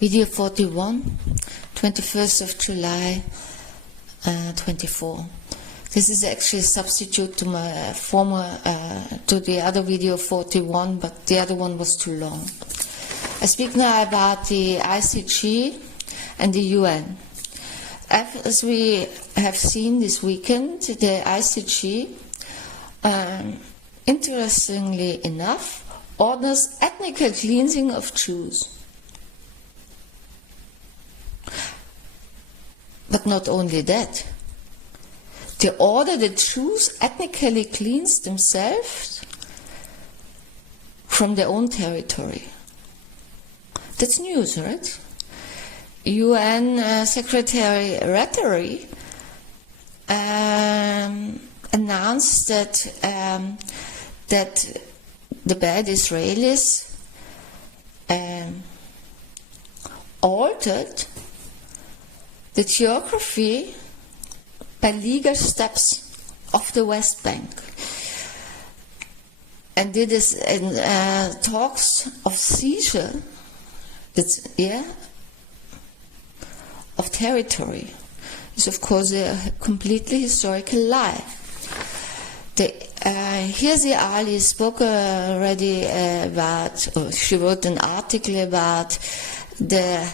Video 41, 21st of July, 24. This is actually a substitute to my former, to the other video 41, but the other one was too long. I speak now about the ICJ and the UN. As we have seen this weekend, the ICJ, interestingly enough, orders ethnical cleansing of Jews. But not only that, they order the Jews ethnically cleanse themselves from their own territory. That's news, right? UN Secretary Harari announced that the bad Israelis altered the geography by legal steps of the West Bank, and did this in talks of seizure, of territory. Is of course a completely historical lie. Hirsi Ali spoke already about, or she wrote an article about the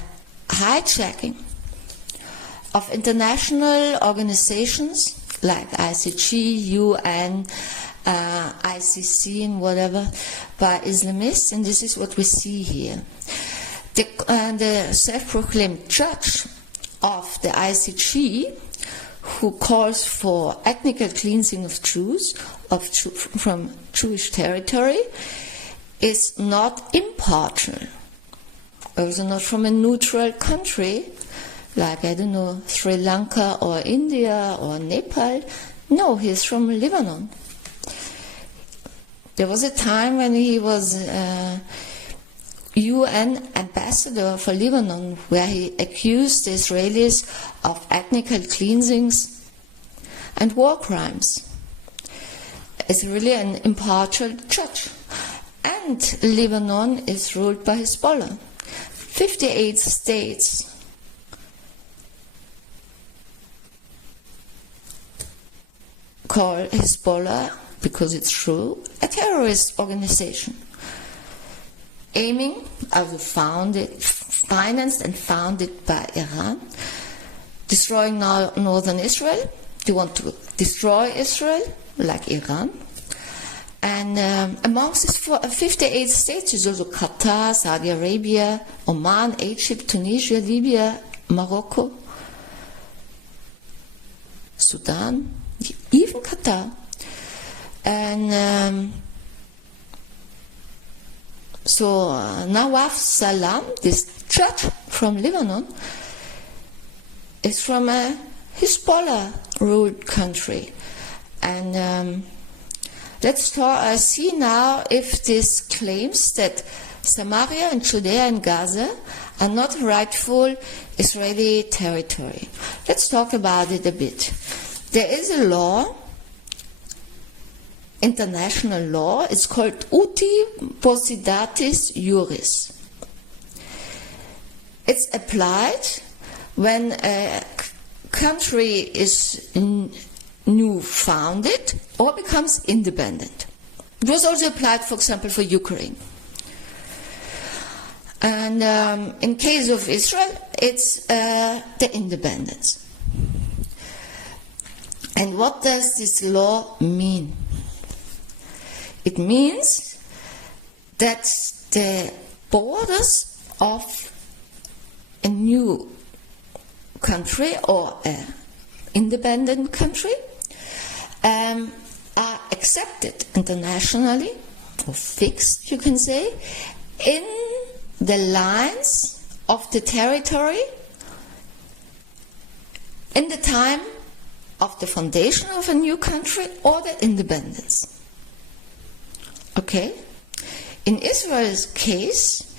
hijacking of international organizations like ICJ, UN, ICC and whatever by Islamists, and this is what we see here. The self-proclaimed judge of the ICJ, who calls for ethnical cleansing of Jews from Jewish territory, is not impartial, also not from a neutral country like, I don't know, Sri Lanka or India or Nepal. No, he's from Lebanon. There was a time when he was UN ambassador for Lebanon, where he accused the Israelis of ethnical cleansings and war crimes. It's really an impartial judge. And Lebanon is ruled by Hezbollah. 58 states call Hezbollah, because it's true, a terrorist organization, aiming, financed and founded by Iran, destroying northern Israel. They want to destroy Israel, like Iran. And amongst these 58 states is also Qatar, Saudi Arabia, Oman, Egypt, Tunisia, Libya, Morocco, Sudan, even Qatar. And so Nawaf Salam, this judge from Lebanon, is from a Hezbollah-ruled country. And let's see now if this claims that Samaria and Judea and Gaza are not rightful Israeli territory. Let's talk about it a bit. There is a law, international law, it's called Uti Possidetis Juris. It's applied when a country is new founded or becomes independent. It was also applied, for example, for Ukraine. And in case of Israel, it's the independence. And what does this law mean? It means that the borders of a new country or an independent country are accepted internationally, or fixed, you can say, in the lines of the territory in the time of the foundation of a new country or the independence. Okay? In Israel's case,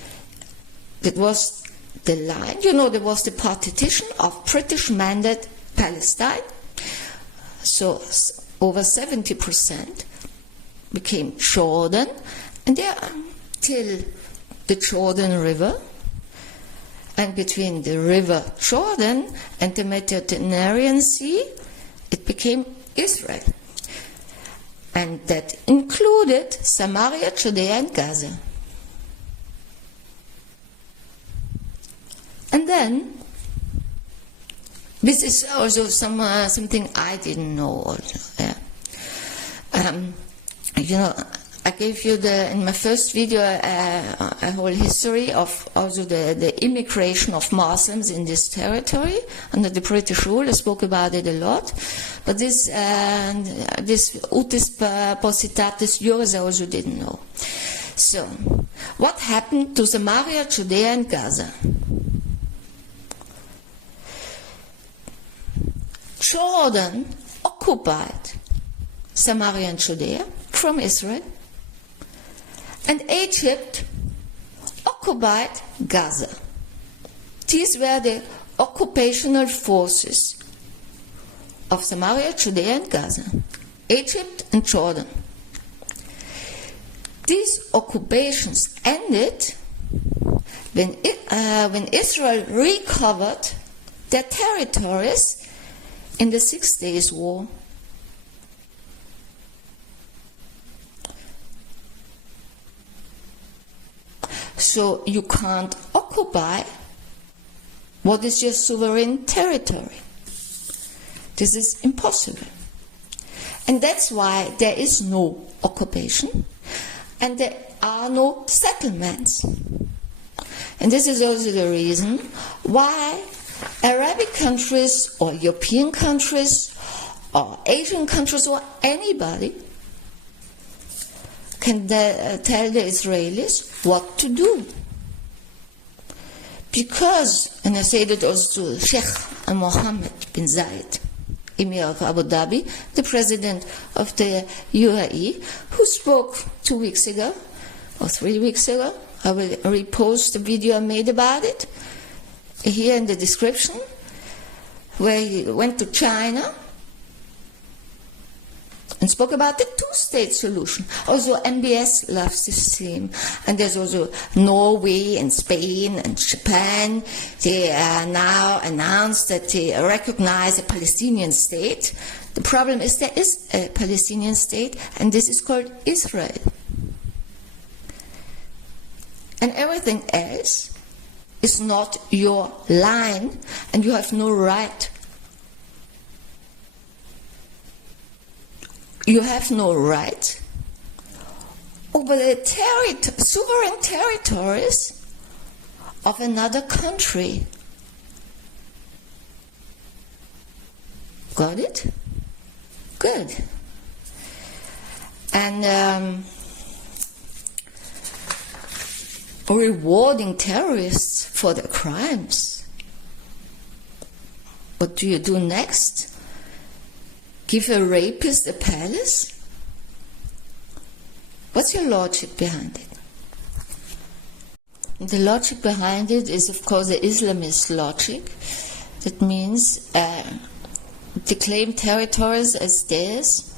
it was the line, there was the partition of British mandate Palestine. So over 70% became Jordan, and there till the Jordan River, and between the river Jordan and the Mediterranean Sea, it became Israel. And that included Samaria, Judea, and Gaza. And then, this is also something I didn't know also. Yeah. I gave you in my first video a whole history of also the immigration of Muslims in this territory under the British rule. I spoke about it a lot. But this utis positatis juris I also didn't know. So, what happened to Samaria, Judea, and Gaza? Jordan occupied Samaria and Judea from Israel, and Egypt occupied Gaza. These were the occupational forces of Samaria, Judea, and Gaza, Egypt and Jordan. These occupations ended when Israel recovered their territories in the 6 Days War. So you can't occupy what is your sovereign territory. This is impossible. And that's why there is no occupation and there are no settlements. And this is also the reason why Arabic countries or European countries or Asian countries or anybody can tell the Israelis what to do. Because, and I say that also to Sheikh Mohammed bin Zayed, Emir of Abu Dhabi, the president of the UAE, who spoke 2 weeks ago or 3 weeks ago. I will repost the video I made about it here in the description, where he went to China and spoke about the two-state solution. Also, MBS loves this theme. And there's also Norway and Spain and Japan. They now announced that they recognize a Palestinian state. The problem is there is a Palestinian state, and this is called Israel. And everything else is not your line, and you have no right. You have no right over the sovereign territories of another country. Got it? Good. And rewarding terrorists for their crimes. What do you do next? Give a rapist a palace? What's your logic behind it? The logic behind it is, of course, the Islamist logic. That means they claim territories as theirs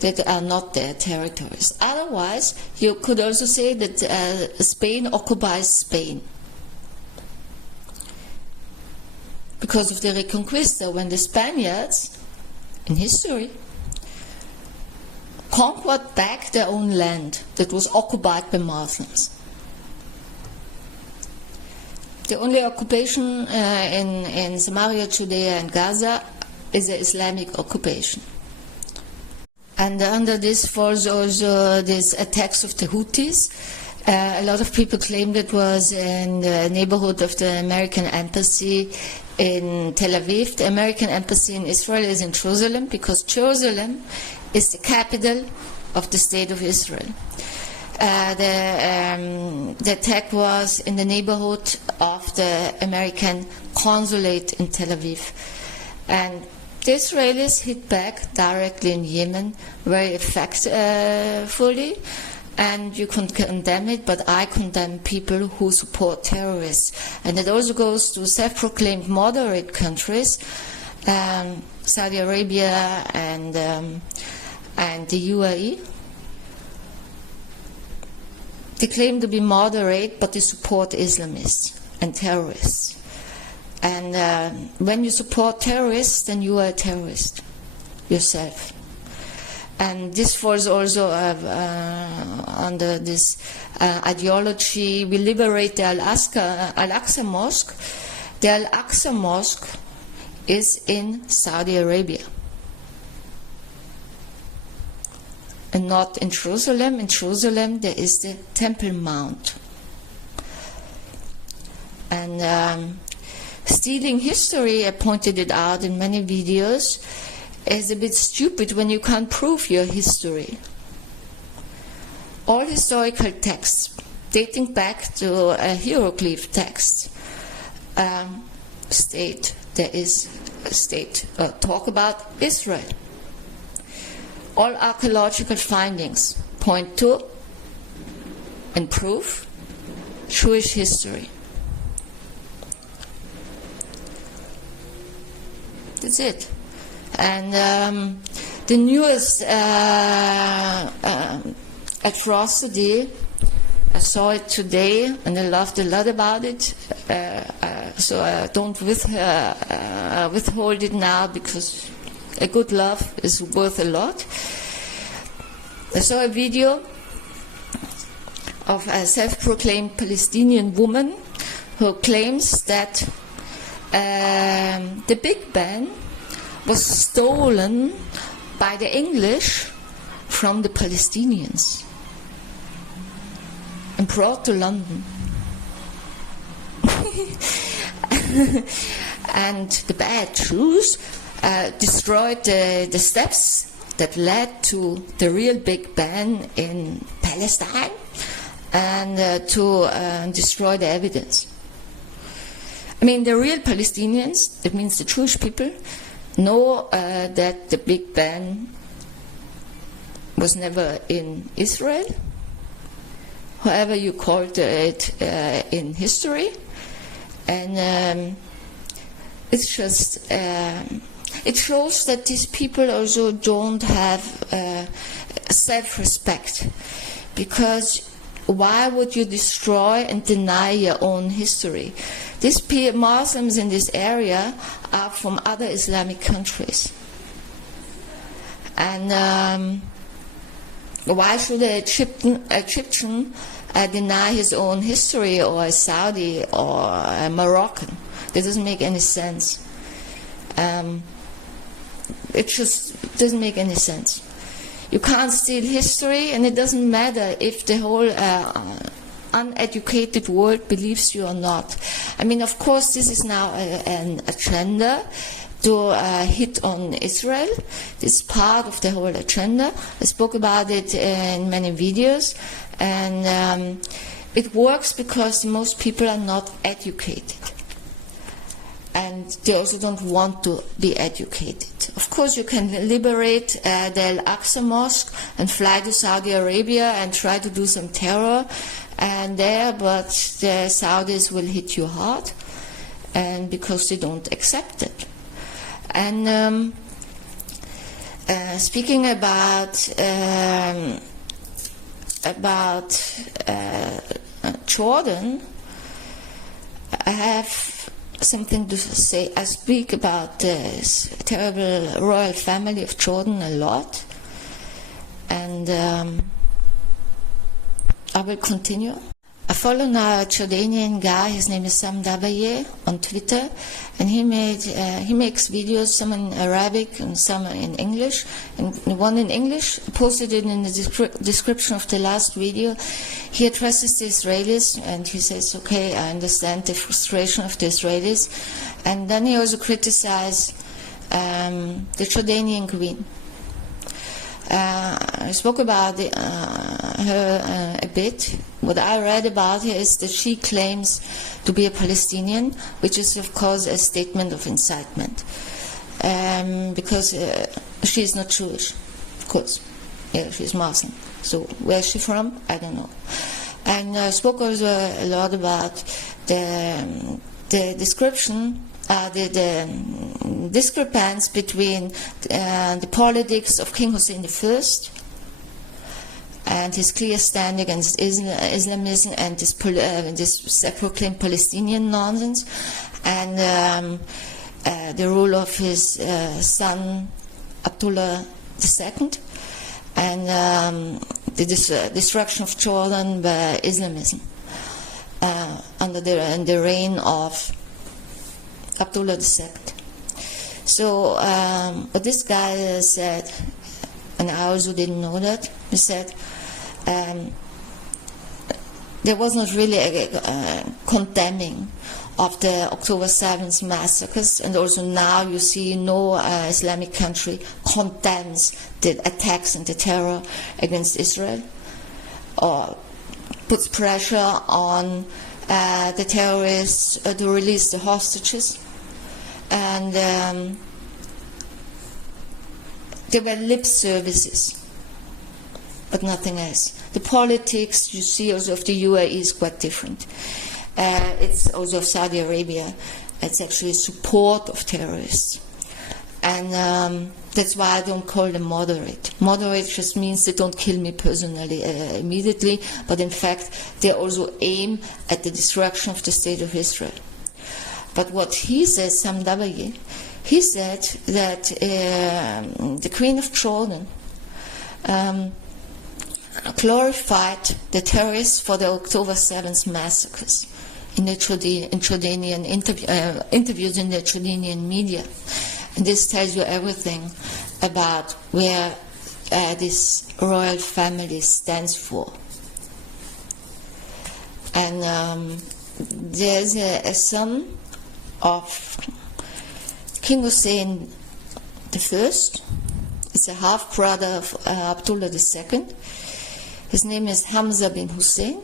that are not their territories. Otherwise, you could also say that Spain occupies Spain. Because of the Reconquista, when the Spaniards, in history, conquered back their own land that was occupied by Muslims. The only occupation in Samaria, Judea, and Gaza is the Islamic occupation. And under this falls also these attacks of the Houthis. A lot of people claimed it was in the neighborhood of the American embassy in Tel Aviv. The American embassy in Israel is in Jerusalem because Jerusalem is the capital of the state of Israel. The attack was in the neighborhood of the American consulate in Tel Aviv. And the Israelis hit back directly in Yemen very effectively. And you can condemn it, but I condemn people who support terrorists. And it also goes to self-proclaimed moderate countries, Saudi Arabia and the UAE. They claim to be moderate, but they support Islamists and terrorists. And when you support terrorists, then you are a terrorist yourself. And this falls also under this ideology. We liberate the Al-Aqsa Mosque. The Al-Aqsa Mosque is in Saudi Arabia, and not in Jerusalem. In Jerusalem there is the Temple Mount. And stealing history, I pointed it out in many videos, is a bit stupid when you can't prove your history. All historical texts dating back to a hieroglyph text talk about Israel. All archaeological findings point to and prove Jewish history. That's it. And the newest atrocity, I saw it today and I laughed a lot about it, so I don't withhold it now, because a good laugh is worth a lot. I saw a video of a self-proclaimed Palestinian woman who claims that the Big Ben was stolen by the English from the Palestinians and brought to London. And the bad Jews destroyed the steps that led to the real Big Ben in Palestine, and to destroy the evidence. I mean, the real Palestinians, that means the Jewish people, know that the Big Ben was never in Israel, however you called it in history. And it's just, it shows that these people also don't have self-respect, because why would you destroy and deny your own history? These Muslims in this area are from other Islamic countries. And why should an Egyptian deny his own history, or a Saudi, or a Moroccan? That doesn't make any sense. It just doesn't make any sense. You can't steal history, and it doesn't matter if the whole uneducated world believes you or not. I mean, of course, this is now an agenda to hit on Israel. It's part of the whole agenda. I spoke about it in many videos, and it works because most people are not educated. And they also don't want to be educated. Of course, you can liberate the Al-Aqsa Mosque and fly to Saudi Arabia and try to do some terror and there, but the Saudis will hit you hard, and because they don't accept it. And speaking about Jordan, I have something to say. I speak about this terrible royal family of Jordan a lot, and I will continue. I follow now a Jordanian guy. His name is Sam Dabaye on Twitter, and he makes videos, some in Arabic and some in English. And the one in English, I posted it in the description of the last video. He addresses the Israelis, and he says, "Okay, I understand the frustration of the Israelis." And then he also criticized the Jordanian queen. I spoke about her a bit. What I read about her is that she claims to be a Palestinian, which is of course a statement of incitement, because she is not Jewish, of course. Yeah, she's Muslim. So where is she from? I don't know. And I spoke also a lot about the description. The discrepancy between the politics of King Hussein I and his clear stand against Islamism and this self-proclaimed Palestinian nonsense, and the rule of his son Abdullah II, and the destruction of Jordan by Islamism under the reign of Abdullah II. So but this guy said, and I also didn't know that, he said there was not really a condemning of the October 7th massacres, and also now you see no Islamic country condemns the attacks and the terror against Israel, or puts pressure on the terrorists to release the hostages. And there were lip services, but nothing else. The politics, you see, also of the UAE is quite different. It's also of Saudi Arabia. It's actually support of terrorists. And that's why I don't call them moderate. Moderate just means they don't kill me personally immediately, but in fact they also aim at the destruction of the State of Israel. But what he said, Sam W., he said that the Queen of Jordan glorified the terrorists for the October 7th massacres in the Jordanian interviews in the Jordanian media. And this tells you everything about where this royal family stands for. And there's a son of King Hussein I. It's a half-brother of Abdullah II. His name is Hamza bin Hussein.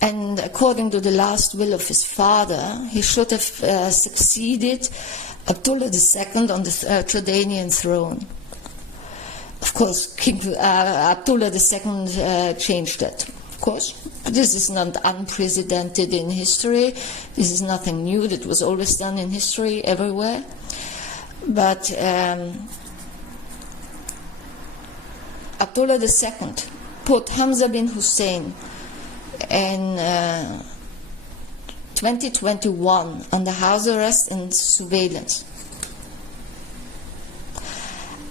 And according to the last will of his father, he should have succeeded Abdullah II on the Jordanian throne. Of course, King Abdullah II changed that. Of course, this is not unprecedented in history. This is nothing new. That was always done in history everywhere. But Abdullah II put Hamza bin Hussein in 2021 under house arrest and surveillance.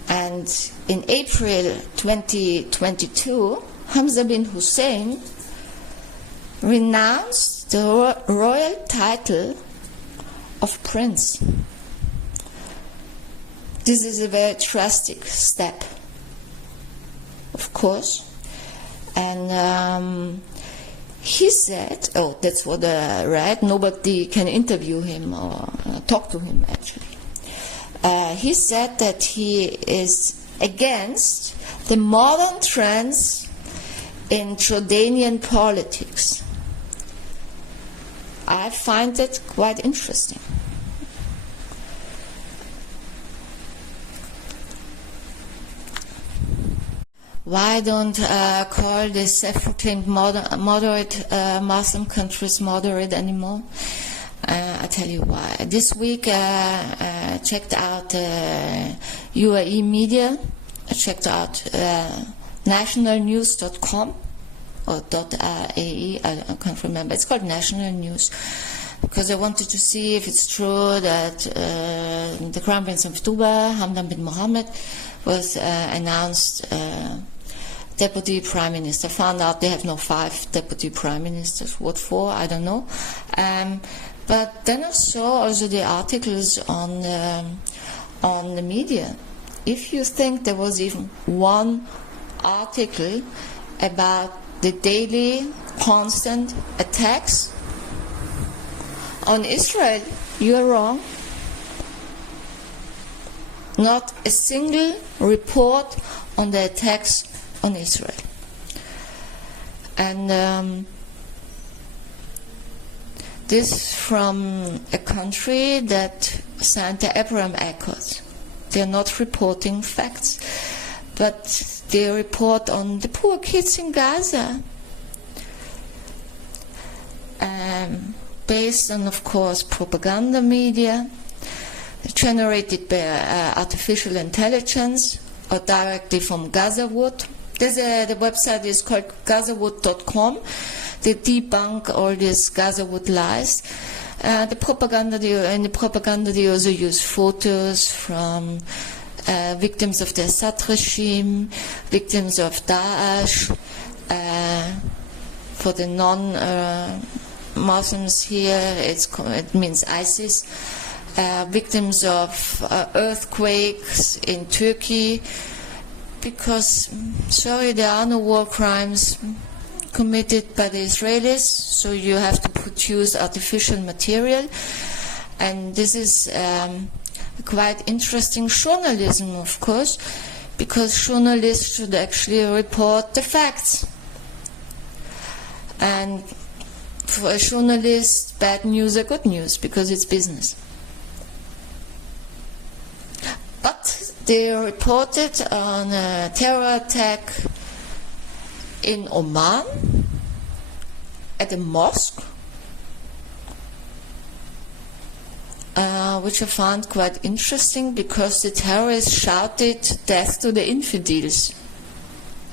And in April 2022, Hamza bin Hussein renounced the royal title of prince. This is a very drastic step, of course. And he said, oh, that's what I read, nobody can interview him or talk to him, actually. He said that he is against the modern trends in Jordanian politics. I find it quite interesting. Why don't call the self-proclaimed moderate Muslim countries moderate anymore? I tell you why. This week I checked out UAE media. I checked out nationalnews.com or .ae, I can't remember. It's called National News, because I wanted to see if it's true that the Crown Prince of Dubai, Hamdan bin Mohammed, was announced Deputy Prime Minister. Found out they have now 5 Deputy Prime Ministers. What for? I don't know. But then I saw also the articles on the media. If you think there was even one article about the daily, constant attacks on Israel, you're wrong. Not a single report on the attacks on Israel. And this from a country that signed the Abraham Accords. They're not reporting facts, but they report on the poor kids in Gaza. Based on, of course, propaganda media, generated by artificial intelligence or directly from Gazawood. The website is called gazawood.com. They debunk all these Gazawood lies. In the propaganda, they also use photos from victims of the Assad regime, victims of Daesh, for the non-Muslims here, it means ISIS, victims of earthquakes in Turkey, because, sorry, there are no war crimes committed by the Israelis, so you have to produce artificial material, and this is quite interesting journalism, of course, because journalists should actually report the facts. And for a journalist, bad news are good news, because it's business. But they reported on a terror attack in Oman at a mosque, which I found quite interesting, because the terrorists shouted death to the infidels,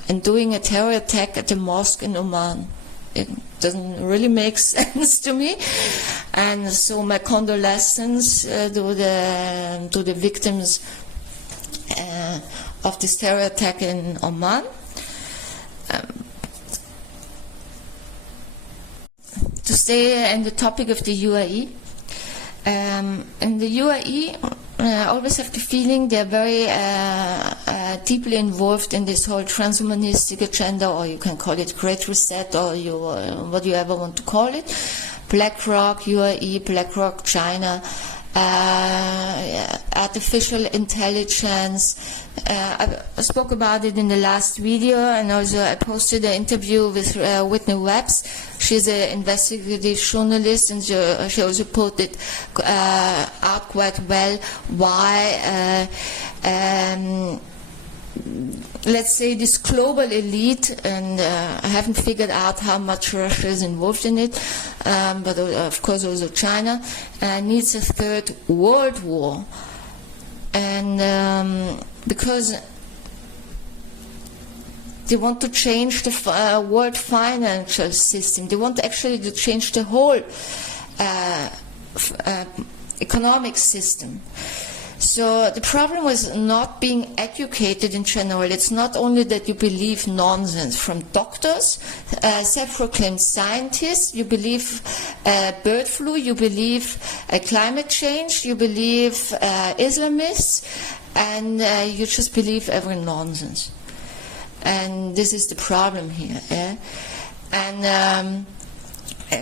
and doing a terror attack at a mosque in Oman. It doesn't really make sense to me, and so my condolences to the victims of this terror attack in Oman. To stay on the topic of the UAE, in the UAE, I always have the feeling they're very deeply involved in this whole transhumanistic agenda, or you can call it Great Reset, or what you ever want to call it. BlackRock, UAE, BlackRock, China, artificial intelligence. I spoke about it in the last video, and also I posted an interview with Whitney Webbs. She's an investigative journalist, and she also put it out quite well why, let's say, this global elite, and I haven't figured out how much Russia is involved in it, but of course also China, needs a third world war. And because they want to change the world financial system. They want actually to change the whole economic system. So the problem was not being educated in general. It's not only that you believe nonsense from doctors, self-proclaimed scientists, you believe bird flu, you believe climate change, you believe Islamists, and you just believe every nonsense. And this is the problem here. And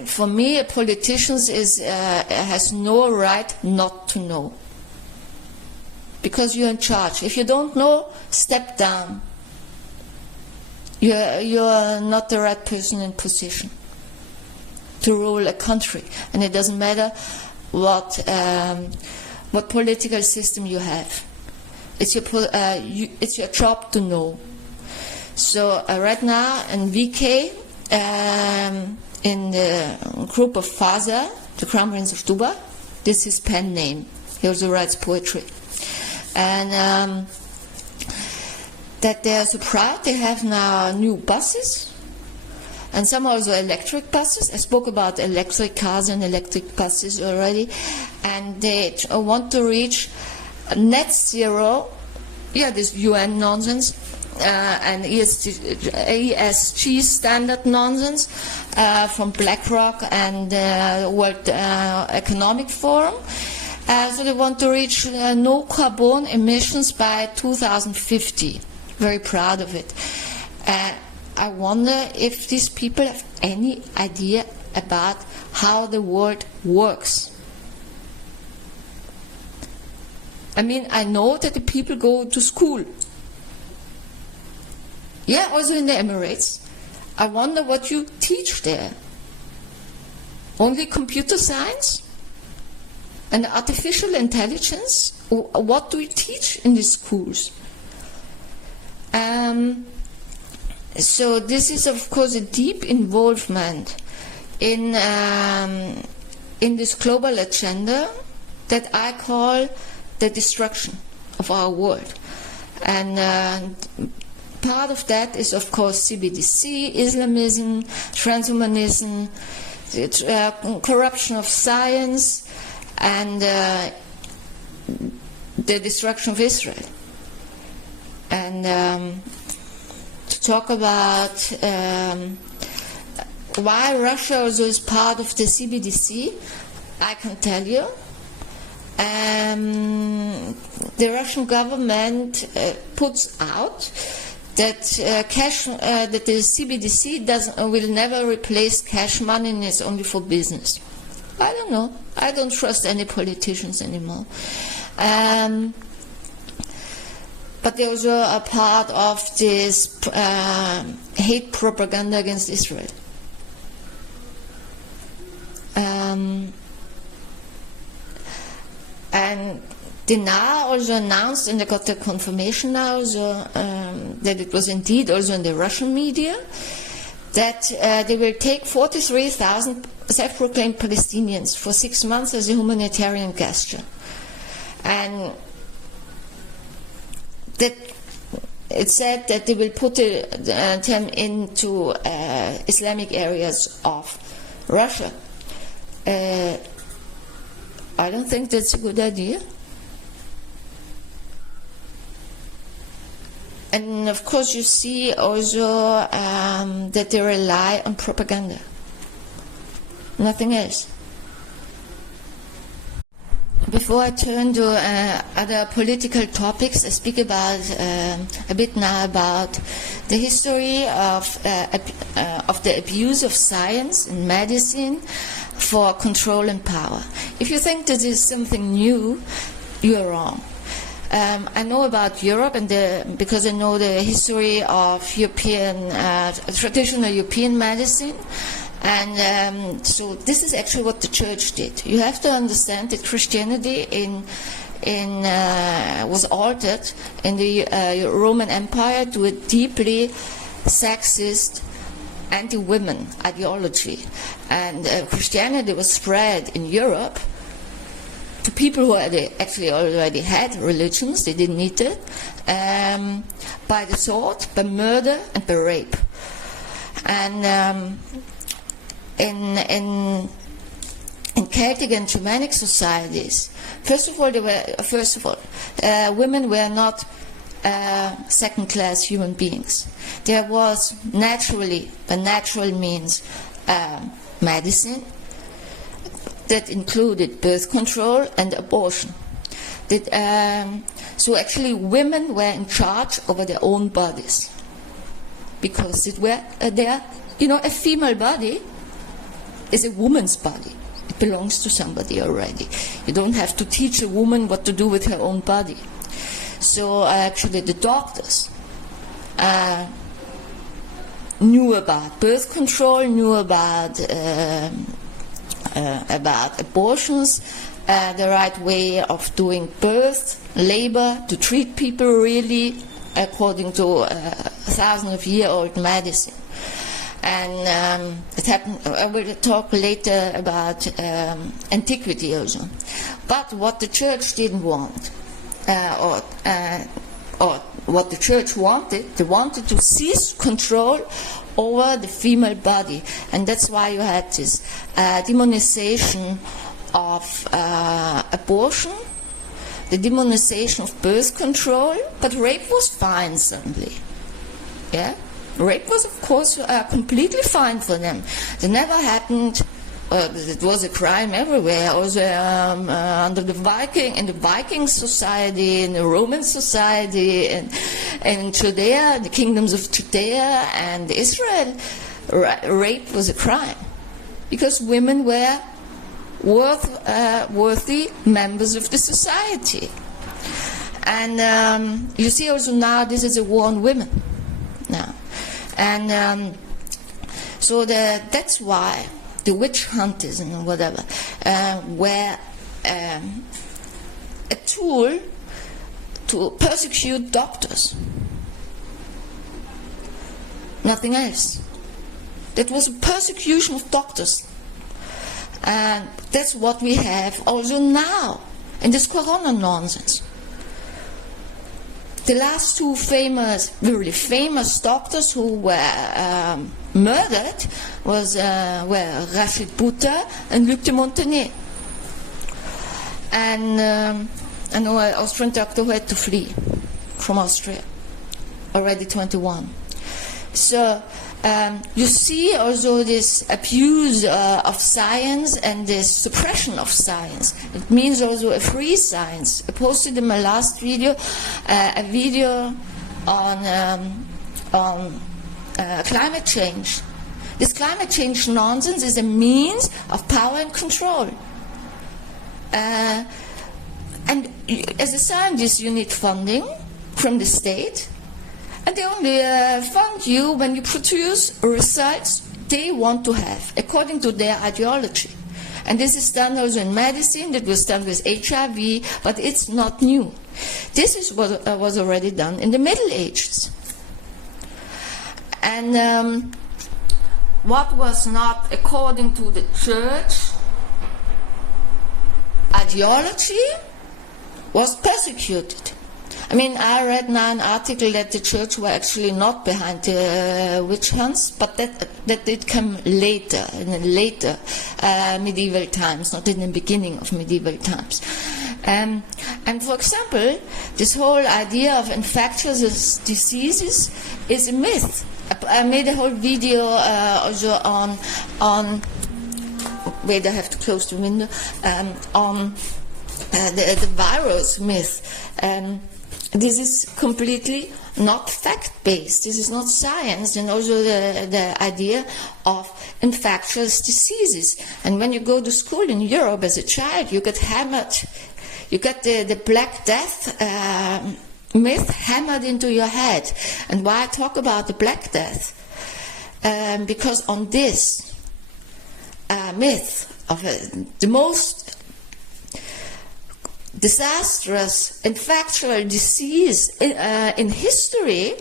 for me, a politician has no right not to know. Because you're in charge. If you don't know, step down. You're not the right person in position to rule a country. And it doesn't matter what political system you have. It's your job to know. So right now in VK, in the group of Faza, the Crown Prince of Dubai, this is his pen name. He also writes poetry. And that they are so proud. They have now new buses, and some also electric buses. I spoke about electric cars and electric buses already, and they want to reach net zero. Yeah, this UN nonsense and ESG standard nonsense from BlackRock and the World Economic Forum. So they want to reach no carbon emissions by 2050. Very proud of it. I wonder if these people have any idea about how the world works. I mean, I know that the people go to school. Yeah, also in the Emirates. I wonder what you teach there. Only computer science? And artificial intelligence? What do we teach in the schools? So this is, of course, a deep involvement in this global agenda that I call the destruction of our world. And part of that is, of course, CBDC, Islamism, Transhumanism, corruption of science, and the destruction of Israel. And to talk about why Russia also is part of the CBDC, I can tell you. The Russian government puts out that that the CBDC will never replace cash money and is only for business. I don't know. I don't trust any politicians anymore. But they also are part of this hate propaganda against Israel. And they now also announced, and they got the confirmation now, that it was indeed also in the Russian media, that they will take 43,000 self-proclaimed Palestinians for 6 months as a humanitarian gesture. And that it said that they will put them into Islamic areas of Russia. I don't think that's a good idea. And of course you see also that they rely on propaganda. Nothing else. Before I turn to other political topics, I speak about a bit now about the history of the abuse of science and medicine for control and power. If you think this is something new, you are wrong. I know about Europe, and because I know the history of European, traditional European medicine. And so this is actually what the church did. You have to understand that Christianity was altered in the Roman Empire to a deeply sexist, anti-women ideology. And Christianity was spread in Europe to people who actually already had religions, they didn't need it, by the sword, by murder, and by rape. And in Celtic and Germanic societies, first of all, women were not second-class human beings. There was naturally, by natural means, medicine that included birth control and abortion. So actually, women were in charge over their own bodies because it were a female body is a woman's body. It belongs to somebody already. You don't have to teach a woman what to do with her own body. So actually the doctors knew about birth control, knew about abortions, the right way of doing birth, labor, to treat people really according to 1,000-year-old medicine. And it happened. I will talk later about antiquity also. But what the church didn't want, or what the church wanted, they wanted to seize control over the female body, and that's why you had this demonization of abortion, the demonization of birth control. But rape was fine suddenly. Yeah. Rape was, of course, completely fine for them. It never happened. It was a crime everywhere. Also under the Viking society, in the Roman society, and in Judea, the kingdoms of Judea and Israel, rape was a crime because women were worthy members of the society. And you see also now this is a war on women now. And so that's why the witch hunters and whatever were a tool to persecute doctors. Nothing else. That was a persecution of doctors. And that's what we have also now in this corona nonsense. The last two really famous doctors who were murdered were Rashid Butta and Luc de Montagnier. And an Austrian doctor who had to flee from Austria, already 21. So you see also this abuse of science and this suppression of science. It means also a free science. I posted in my last video a video on climate change. This climate change nonsense is a means of power and control. And as a scientist, you need funding from the state, and they only fund you when you produce results they want to have, according to their ideology. And this is done also in medicine. That was done with HIV, but it's not new. This is what was already done in the Middle Ages. And what was not according to the church ideology was persecuted. I mean, I read now an article that the church were actually not behind the witch hunts, but that did come later, in the later medieval times, not in the beginning of medieval times. And for example, this whole idea of infectious diseases is a myth. I made a whole video also on wait, I have to close the window, on the virus myth. This is completely not fact-based. This is not science, and also the idea of infectious diseases. And when you go to school in Europe as a child, you get hammered. You get the Black Death myth hammered into your head. And why I talk about the Black Death? Because on this myth of the most disastrous infectious disease in history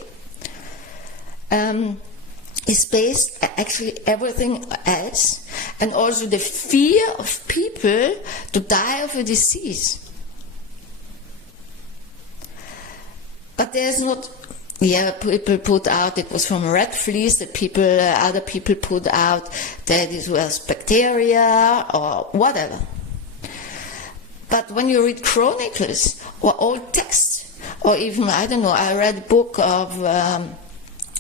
is based actually everything else, and also the fear of people to die of a disease. But there's not, people put out it was from rat fleas, that other people put out that it was bacteria or whatever. But when you read chronicles or old texts, or even, I don't know, I read a book of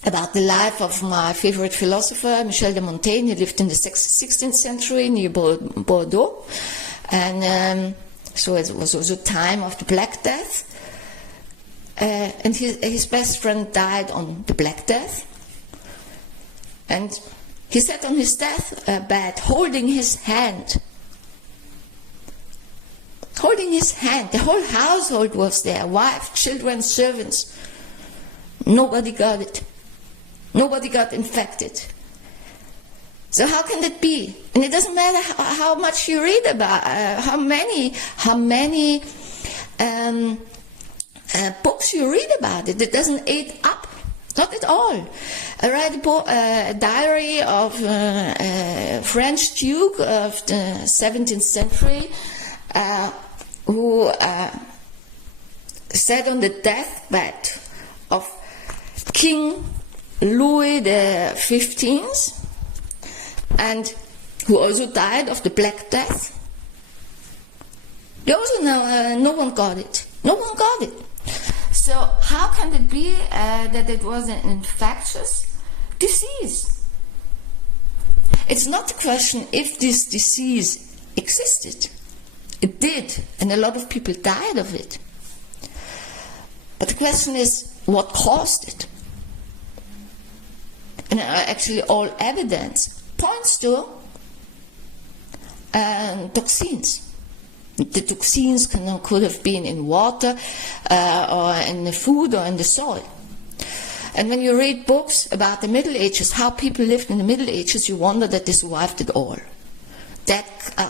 about the life of my favorite philosopher, Michel de Montaigne. He lived in the 16th century near Bordeaux. And so it was also time of the Black Death. And his best friend died on the Black Death. And he sat on his deathbed holding his hand. Holding his hand. The whole household was there. Wife, children, servants. Nobody got it. Nobody got infected. So how can that be? And it doesn't matter how much you read about, how many books you read about it. It doesn't add up. Not at all. I read a diary of a French duke of the 17th century who sat on the deathbed of King Louis XV, and who also died of the Black Death. They also no one got it. No one got it. So how can it be that it was an infectious disease? It's not the question if this disease existed. It did, and a lot of people died of it. But the question is, what caused it? And actually all evidence points to toxins. The toxins could have been in water or in the food or in the soil. And when you read books about the Middle Ages, how people lived in the Middle Ages, you wonder that they survived it all. Dead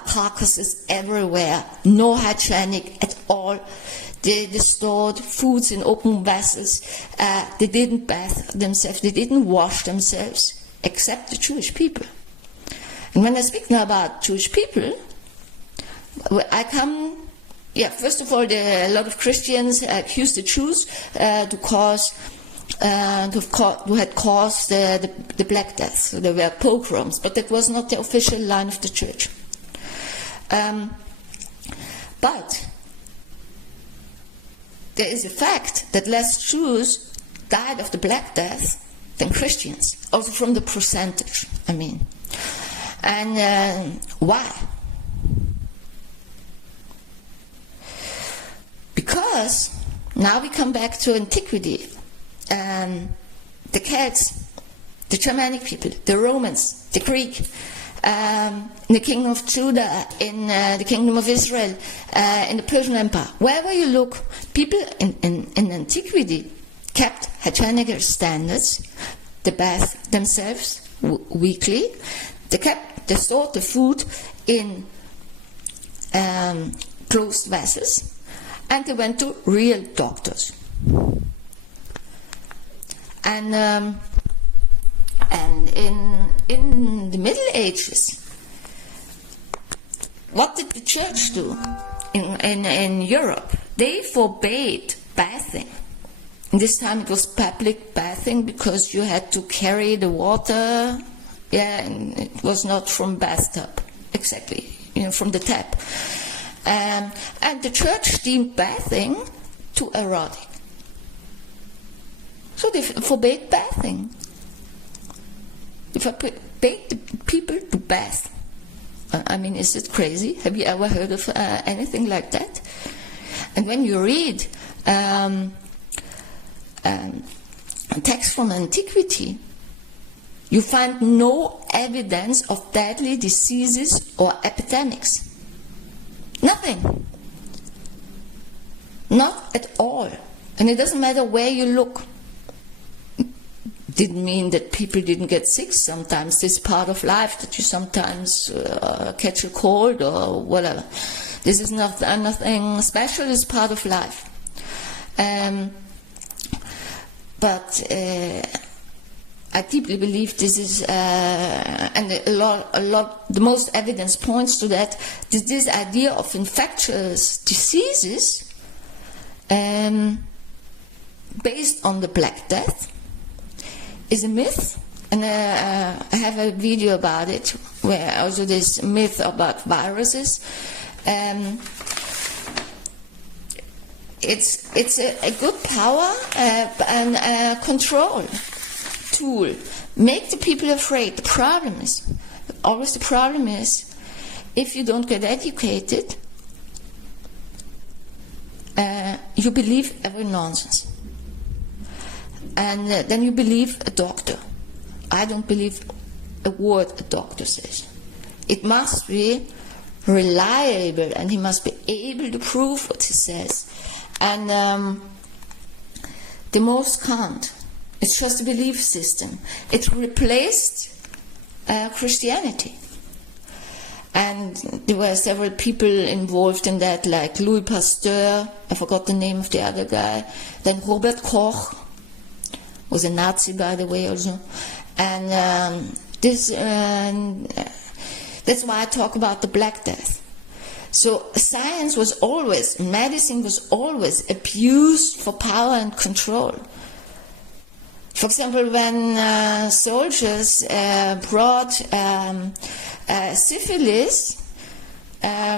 carcasses everywhere, no hygienic at all. They stored foods in open vessels. They didn't bath themselves. They didn't wash themselves, except the Jewish people. And when I speak now about Jewish people, I come, first of all, a lot of Christians accuse the Jews to cause who had caused the Black Death. So there were pogroms, but that was not the official line of the church. But there is a fact that less Jews died of the Black Death than Christians, also from the percentage, I mean. And why? Because now we come back to antiquity. The Celts, the Germanic people, the Romans, the Greek, in the Kingdom of Judah, in the Kingdom of Israel, in the Persian Empire. Wherever you look, people in antiquity kept hygienic standards. They bathed themselves weekly. They stored the food in closed vessels, and they went to real doctors. And in the Middle Ages, what did the church do in Europe? They forbade bathing. And this time it was public bathing because you had to carry the water, and it was not from bathtub, exactly, from the tap. And the church deemed bathing too erotic. So they forbade bathing. They forbade the people to bath. I mean, is it crazy? Have you ever heard of anything like that? And when you read texts from antiquity, you find no evidence of deadly diseases or epidemics. Nothing. Not at all. And it doesn't matter where you look. Didn't mean that people didn't get sick sometimes. This is part of life, that you sometimes catch a cold or whatever. This is nothing special, it's part of life. But I deeply believe this is, and the most evidence points to that, this idea of infectious diseases based on the Black Death is a myth. And I have a video about it, where also this myth about viruses. It's a good power and control tool. Make the people afraid. The problem is, if you don't get educated, you believe every nonsense. And then you believe a doctor. I don't believe a word a doctor says. It must be reliable, and he must be able to prove what he says. And the most can't. It's just a belief system. It replaced Christianity. And there were several people involved in that, like Louis Pasteur, I forgot the name of the other guy, then Robert Koch, was a Nazi, by the way, also. And that's why I talk about the Black Death. So science was always, medicine was always abused for power and control. For example, when soldiers brought syphilis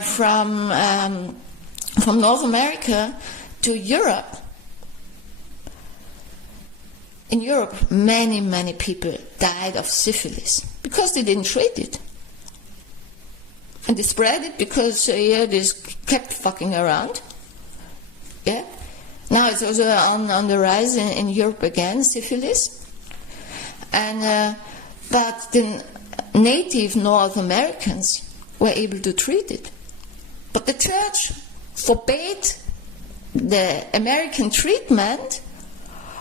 from North America to Europe, in Europe, many people died of syphilis because they didn't treat it. And they spread it because they kept fucking around. Yeah. Now it's also on the rise in Europe again, syphilis. And but the native North Americans were able to treat it. But the church forbade the American treatment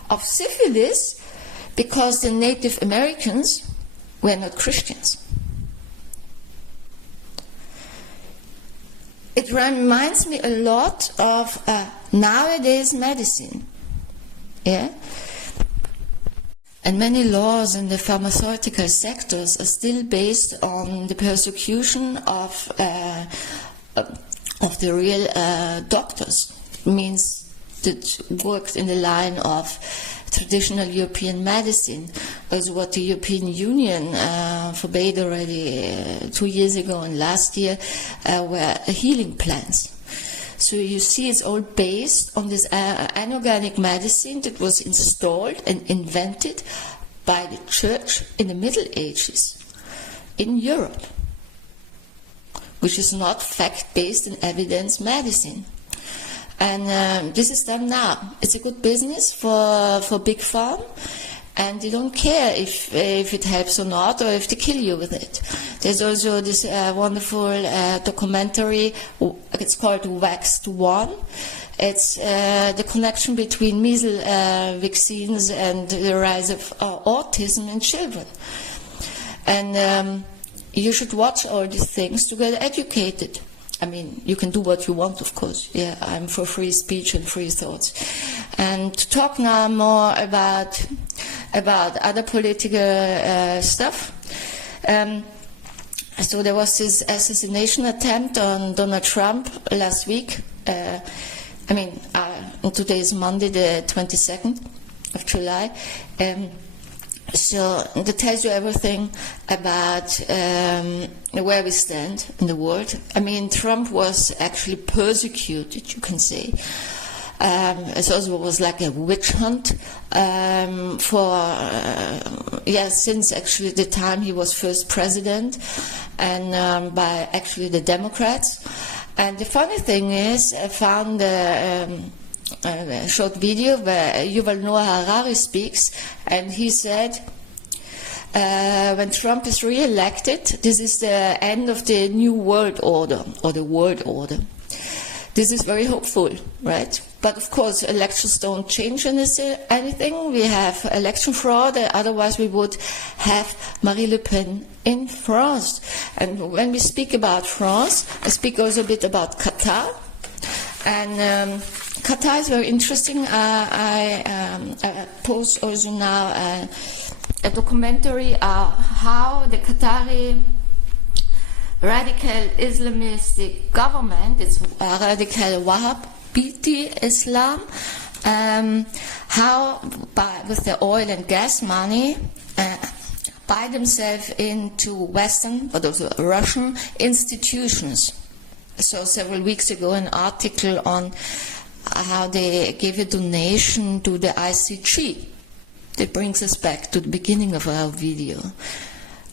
of syphilis because the Native Americans were not Christians. It reminds me a lot of nowadays medicine. Yeah? And many laws in the pharmaceutical sectors are still based on the persecution of the real doctors. It means that worked in the line of traditional European medicine, as what the European Union forbade already 2 years ago and last year, were healing plants. So you see it's all based on this anorganic medicine that was installed and invented by the church in the Middle Ages in Europe, which is not fact-based and evidence medicine. And this is done now. It's a good business for Big Pharma, and they don't care if it helps or not, or if they kill you with it. There's also this wonderful documentary, it's called WW3. It's the connection between measles vaccines and the rise of autism in children. And you should watch all these things to get educated. I mean, you can do what you want, of course. Yeah, I'm for free speech and free thoughts. And to talk now more about other political stuff. So there was this assassination attempt on Donald Trump last week. Today is Monday, the 22nd of July. So that tells you everything about where we stand in the world. I mean, Trump was actually persecuted, you can say. It also was like a witch hunt since actually the time he was first president, and by actually the Democrats. And the funny thing is, I found a short video where Harari speaks, and he said, when Trump is re-elected, this is the end of the new world order, or the world order. This is very hopeful, right? But of course, elections don't change anything. We have election fraud, otherwise we would have Marine Le Pen in France. And when we speak about France, I speak also a bit about Qatar. And Qatar is very interesting. I post also now a documentary how the Qatari radical Islamistic government, it's radical Wahhabite Islam, how with the oil and gas money buy themselves into Western, but also Russian institutions. So several weeks ago, an article on how they gave a donation to the ICJ. That brings us back to the beginning of our video.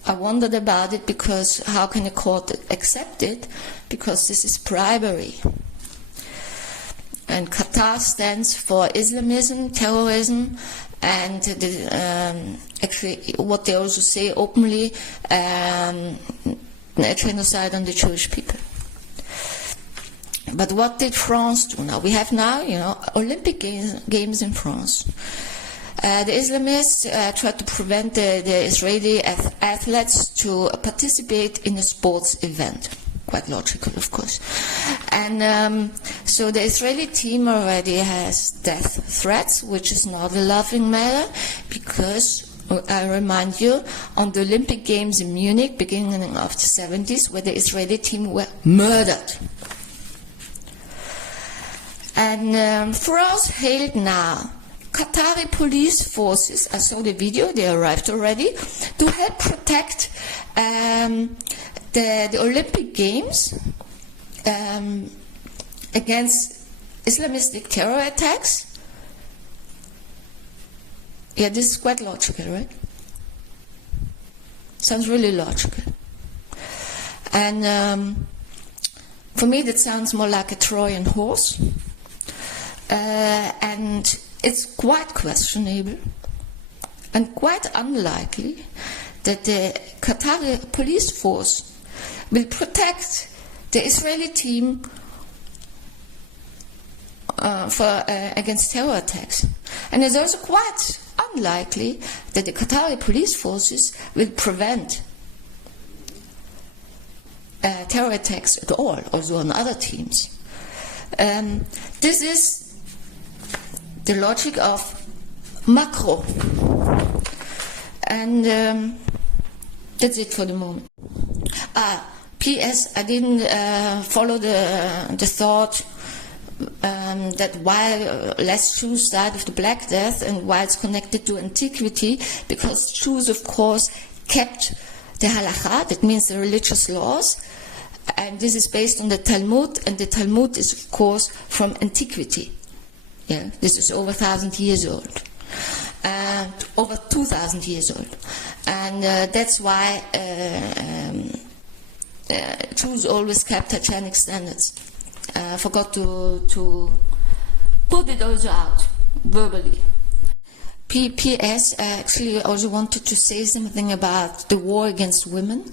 I wondered about it because how can a court accept it? Because this is bribery. And Qatar stands for Islamism, terrorism, and actually what they also say openly, a genocide on the Jewish people. But what did France do now? We have now, Olympic games in France. The Islamists tried to prevent the Israeli athletes to participate in a sports event. Quite logical, of course. And so the Israeli team already has death threats, which is not a laughing matter, because I remind you, on the Olympic Games in Munich, beginning of the 70s, where the Israeli team were murdered. And France hailed now Qatari police forces, I saw the video, they arrived already, to help protect the Olympic Games against Islamistic terror attacks. Yeah, this is quite logical, right? Sounds really logical. And for me that sounds more like a Trojan horse. And it's quite questionable and quite unlikely that the Qatari police force will protect the Israeli team against terror attacks. And it's also quite unlikely that the Qatari police forces will prevent terror attacks at all, also on other teams. This is the logic of macro. And that's it for the moment. P.S. I didn't follow the thought that while less Jews died of the Black Death, and why it's connected to antiquity, because Jews, of course, kept the halakha, that means the religious laws, and this is based on the Talmud, and the Talmud is, of course, from antiquity. Yeah, this is over 1,000 years old, and over 2,000 years old, and that's why Jews always kept hygienic standards. I forgot to put it also out verbally. PS actually also wanted to say something about the war against women.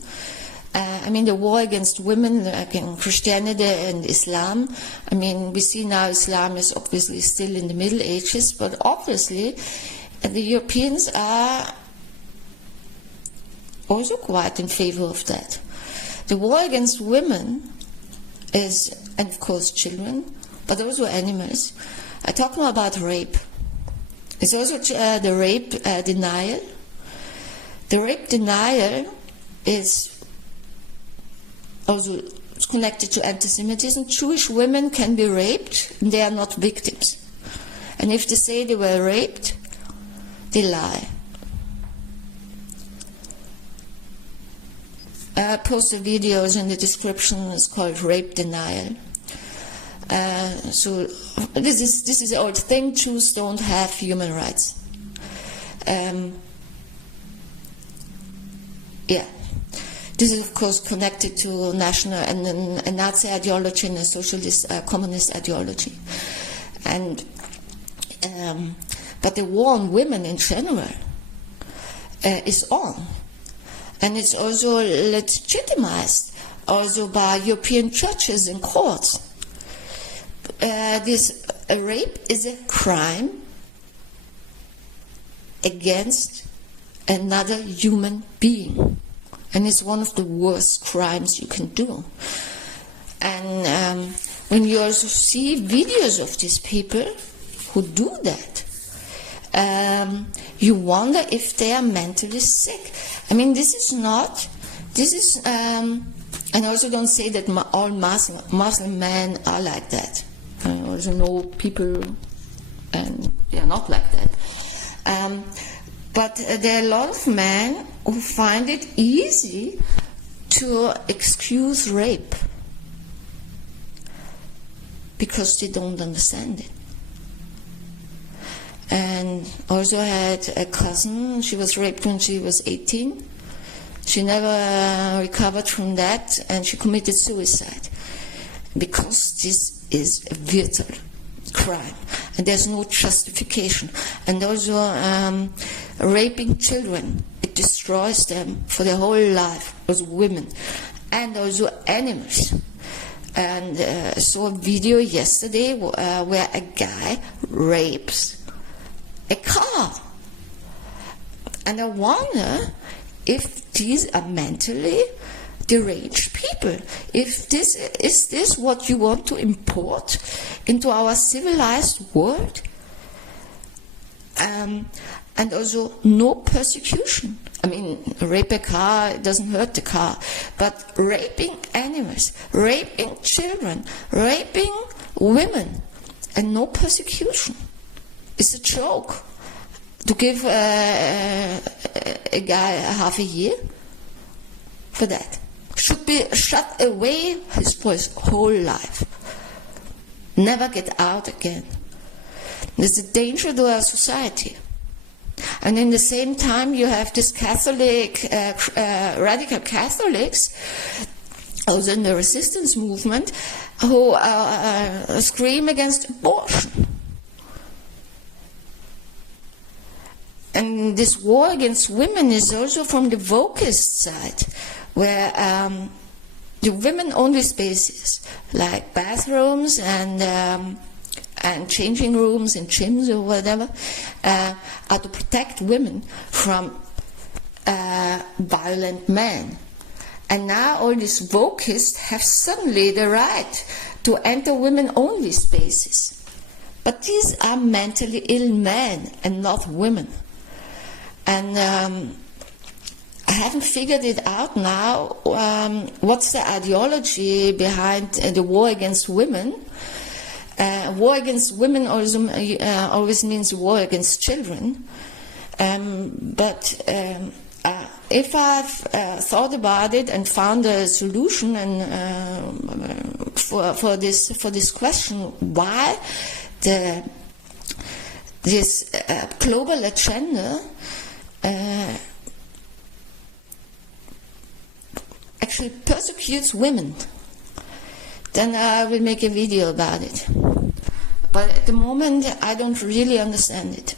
I mean, the war against women, like in Christianity and Islam. I mean, we see now Islam is obviously still in the Middle Ages, but obviously the Europeans are also quite in favor of that. The war against women is, and of course children, but also animals. I talk now about rape. It's also the rape denial. The rape denial is also connected to anti-Semitism. Jewish women can be raped, and they are not victims. And if they say they were raped, they lie. I posted videos in the description. It's called rape denial. So this is an old thing. Jews don't have human rights. Yeah, this is of course connected to national and Nazi ideology and a socialist communist ideology, and but the war on women in general is on. And it's also legitimized also by European churches and courts. This rape is a crime against another human being. And it's one of the worst crimes you can do. And when you also see videos of these people who do that, you wonder if they are mentally sick. I mean, this is, and I also don't say that all Muslim men are like that. I also know people, and they are not like that. But there are a lot of men who find it easy to excuse rape because they don't understand it. And also I had a cousin, she was raped when she was 18. She never recovered from that, and she committed suicide because this is a vital crime and there's no justification. And also raping children, it destroys them for their whole life, also women and also animals. And I saw a video yesterday where a guy rapes a car. And I wonder if these are mentally deranged people. If this is what you want to import into our civilized world? And also no persecution. I mean, rape a car, it doesn't hurt the car, but raping animals, raping children, raping women, and no persecution. It's a joke to give a guy half a year for that. Should be shut away for his whole life. Never get out again. There's a danger to our society. And in the same time you have this Catholic, radical Catholics, also in the resistance movement, who scream against abortion. And this war against women is also from the wokist side, where the women-only spaces, like bathrooms and changing rooms and gyms or whatever, are to protect women from violent men. And now all these wokists have suddenly the right to enter women-only spaces. But these are mentally ill men and not women. And I haven't figured it out now, what's the ideology behind the war against women. War against women also, always means war against children. But if I've thought about it and found a solution and for this question, why this global agenda actually persecutes women, then I will make a video about it. But at the moment, I don't really understand it.